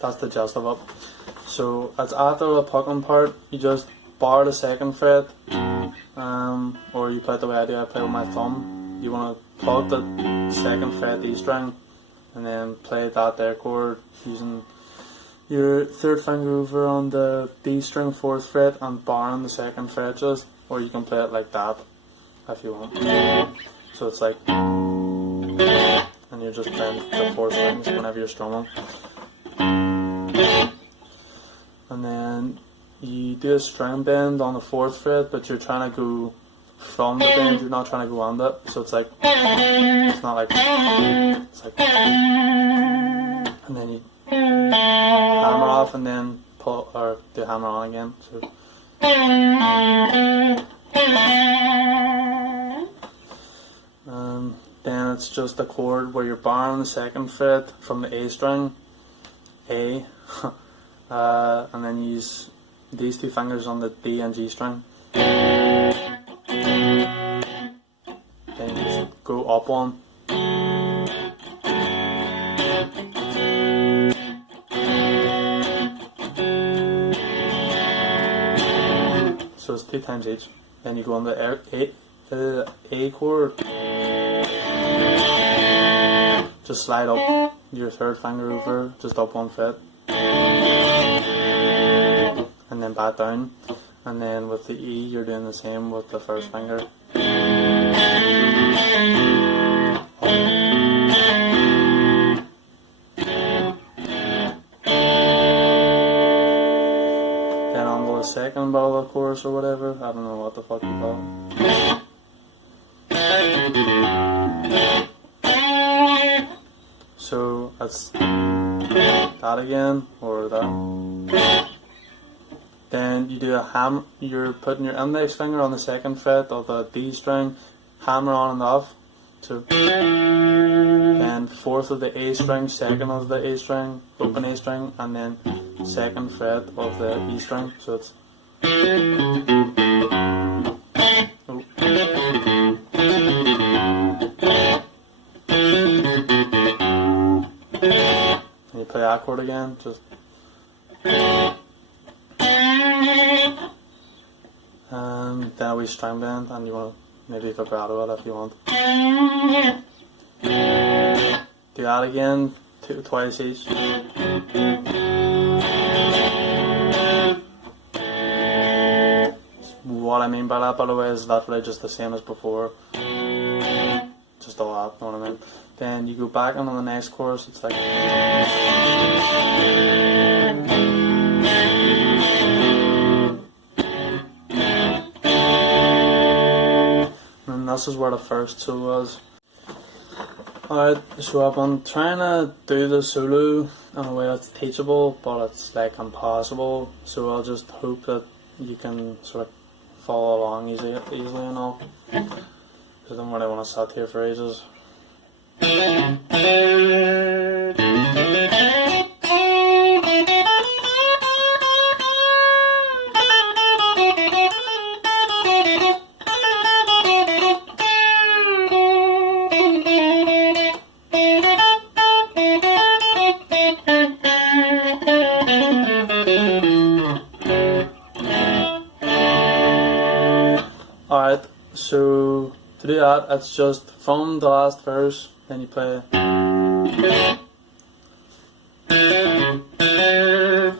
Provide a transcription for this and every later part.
that's the gist of it. So it's after the plucking part, you just bar the second fret, or you play it the way I do. I play with my thumb. You want to pluck the second fret D string, and then play that there chord using your third finger over on the D string 4th fret and barring the second fret just, or you can play it like that if you want. So it's like, and you're just playing the 4 strings whenever you're strumming. And then you do a string bend on the 4th fret, but you're trying to go from the bend, you're not trying to go on it. So it's like, it's not like, it's like, and then you hammer off and then pull, or do hammer on again. So then it's just a chord where you're barring the 2nd fret from the A string, A, and then you use these 2 fingers on the D and G string. Then you just go up one. So it's 2 times each. Then you go on the A chord. Just slide up your 3rd finger over, just up 1 fret. And then back down. And then with the E, you're doing the same with the 1st finger. Then on to the 2nd bar of the chorus or whatever. I don't know what the fuck you call it. So that's that again, or that. Then you do a hammer, you're putting your index finger on the 2nd fret of the D string, hammer on and off. So then 4th of the A string, 2nd of the A string, open A string, and then 2nd fret of the E string. So it's and you play that chord again, just and then we string bend, and you want to maybe vibrato it if you want. Do that again, twice each. What I mean by that, by the way, is literally just the same as before. Just all that, know what I mean? Then you go back on the next chorus, it's like. And this is where the first solo was. Alright, so I've been trying to do the solo in a way that's teachable, but it's like impossible. So I'll just hope that you can sort of follow along easily enough. Because I don't really want to sit here for ages. Alright, so to do that, it's just from the last verse, then you play.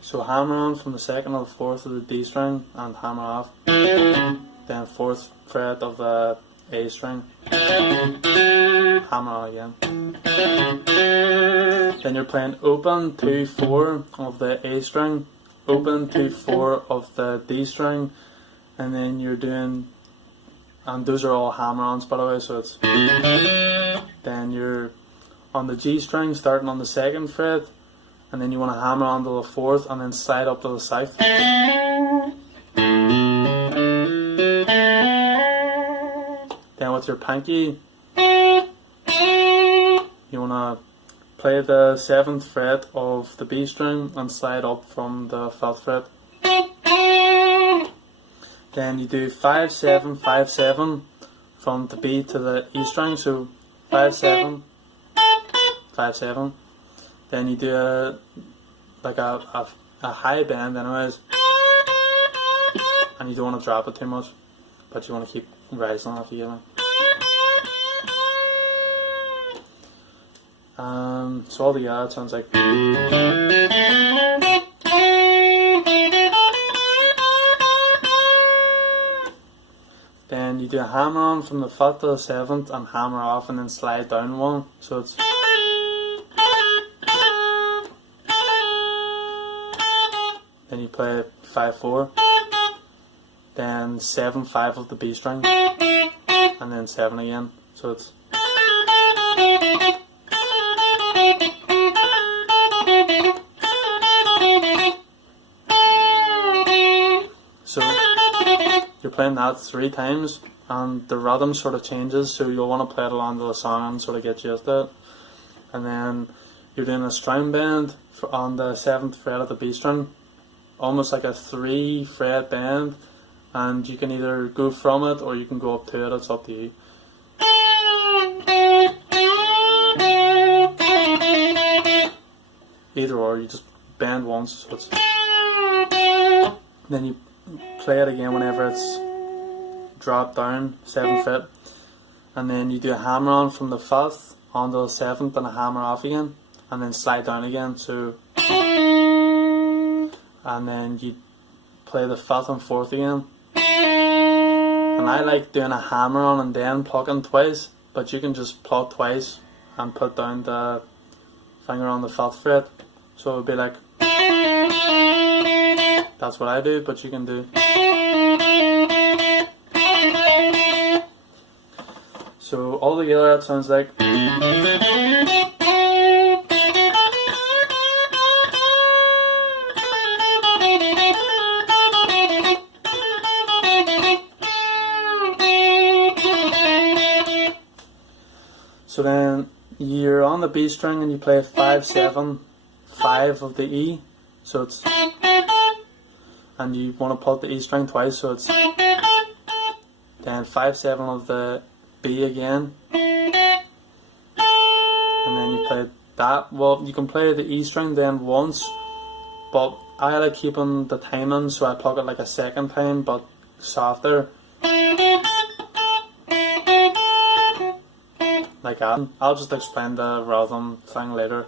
So hammer on from the 2nd or the 4th of the D string and hammer off. Then 4th fret of the A string. Hammer on again. Then you're playing open 2-4 of the A string, open 2-4 of the D string, and then you're doing. And those are all hammer-ons, by the way, so it's. Then you're on the G string, starting on the 2nd fret, and then you want to hammer on to the 4th, and then slide up to the 6th. Then with your pinky, you want to play the 7th fret of the B string and slide up from the 5th fret. Then you do 5-7, 5-7 from the B to the E string, so 5-7, 5-7. Then you do a like a high bend anyways, and you don't want to drop it too much, but you want to keep rising if you get me. So all together it sounds like. Then you do a hammer on from the 5th to the 7th and hammer off and then slide down one, so it's. Then you play 5/4, then 7/5 of the B string, and then 7 again, so it's. So you're playing that 3 times, and the rhythm sort of changes, so you'll want to play it along to the song and sort of get used to it. And then you're doing a string bend on the 7th fret of the B string, almost like a 3 fret bend, and you can either go from it or you can go up to it, it's up to you. Either or, you just bend once, so it's. Then you play it again whenever it's dropped down, 7th fret, and then you do a hammer on from the 5th onto the 7th and a hammer off again, and then slide down again, so. And then you play the 5th and 4th again. And I like doing a hammer on and then plucking twice, but you can just pluck twice and put down the finger on the 5th fret, so it would be like. That's what I do, but you can do. So all together it sounds like. So then you're on the B string and you play 5/7/5 of the E, so it's. And you want to put the E string twice, so it's. Then 5/7 of the B again, and then you play that. Well, you can play the E string then once, but I like keeping the timing, so I pluck it like a second time, but softer. Like that. I'll just explain the rhythm thing later.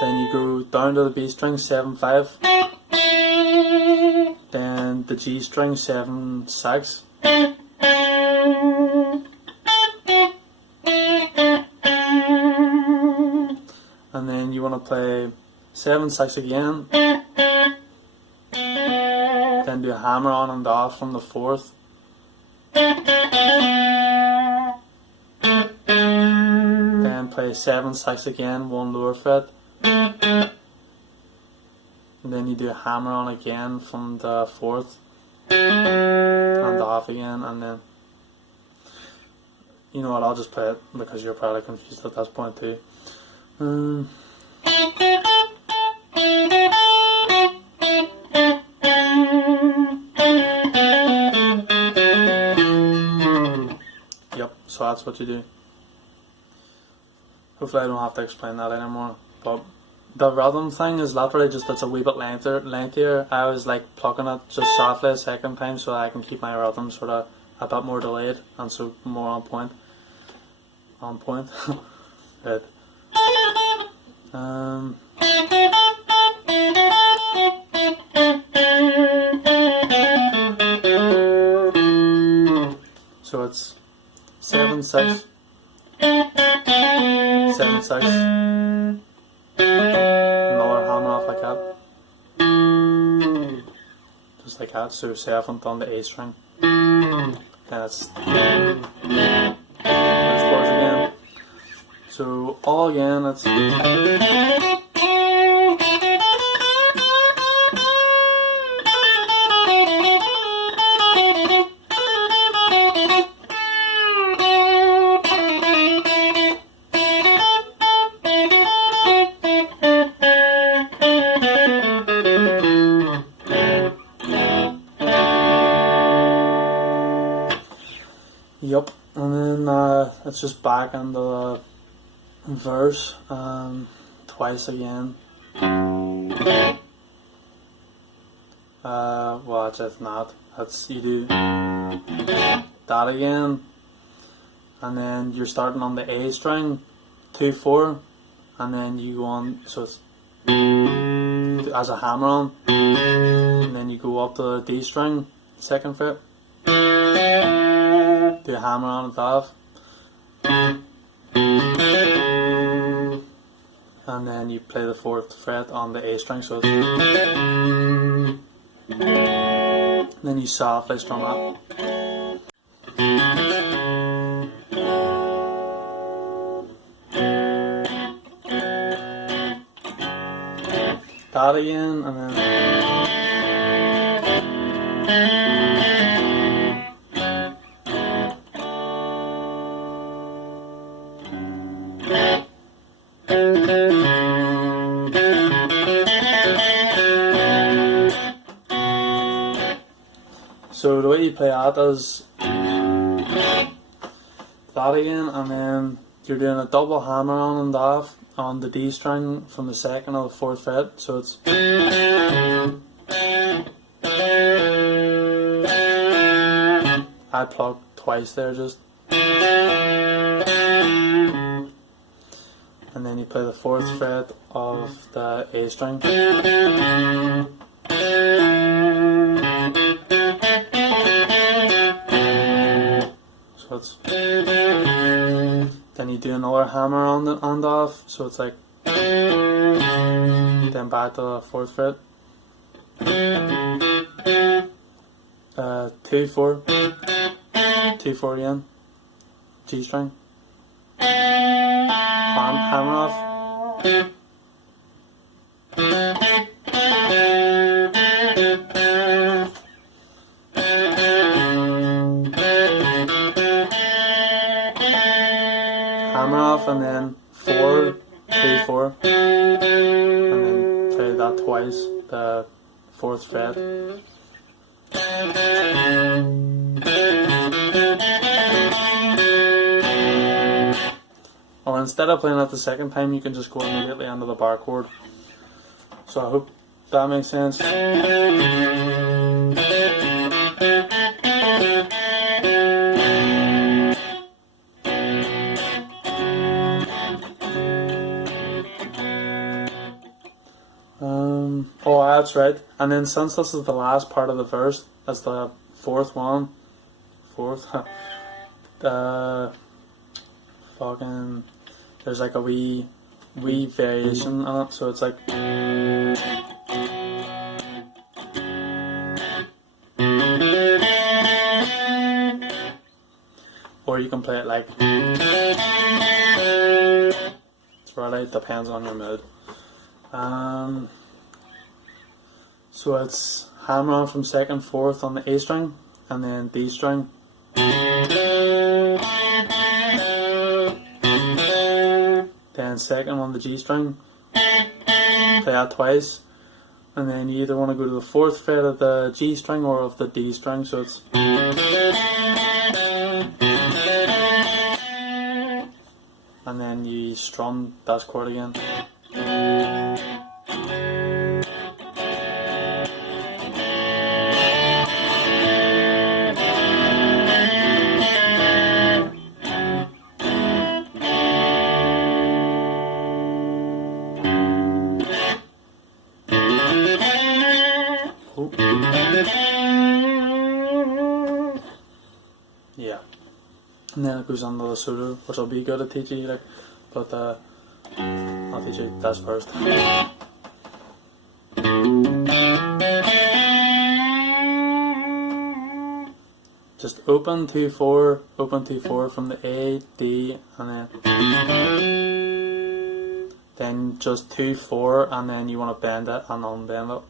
Then you go down to the B string 7/5. Then the G string 7/6. And then you want to play 7/6 again. Then do a hammer on and off from the 4th. Then play 7/6 again, 1 lower fret. And then you do a hammer on again from the 4th and off again, and then you know what, I'll just play it because you're probably confused at this point too. Yep, so that's what you do. Hopefully I don't have to explain that anymore, but the rhythm thing is literally just, it's a wee bit lengthier. I was like plucking it just softly a second time so I can keep my rhythm sort of a bit more delayed and so more on point. Right. So it's 7/6, 7/6, another hammer off like that, just like that. So 7th on the A string, then it's chords again. So all again, it's. Yup, and then it's just back into the verse twice again, Well, it's just not. That's you do that again, and then you're starting on the A string, 2/4, and then you go on. So it's as a hammer on, and then you go up to the D string, second fret. Do a hammer on it and then you play the 4th fret on the A string, so it's then you softly strum that. That again, and then so the way you play that is that again, and then you're doing a double hammer on and off on the D string from the 2nd or the 4th fret, so it's I plug twice there just, and then you play the 4th fret of the A string. So it's then you do another hammer on the and off, so it's like then back to the 4th fret. 2/4, 2/4 again, G string, hammer off. Hammer off, and then 4, 2/4, and then play that twice, the 4th fret. Or instead of playing it the second time, you can just go immediately onto the bar chord. So I hope that makes sense. Oh, that's right. And then since this is the last part of the verse, that's the 4th one. 4th. Fucking. There's like a wee variation on it, so it's like. Or you can play it like. It really depends on your mood. So it's hammer on from 2nd, 4th on the A string, and then D string. Then 2nd on the G string. Play that twice, and then you either want to go to the 4th fret of the G string or of the D string. So it's. And then you strum that chord again. Yeah. And then it goes on to the solo, which will be good to teach you, like, but I'll teach you this first. Just open 2/4 from the A, D, and then just 2/4, and then you want to bend it and unbend it.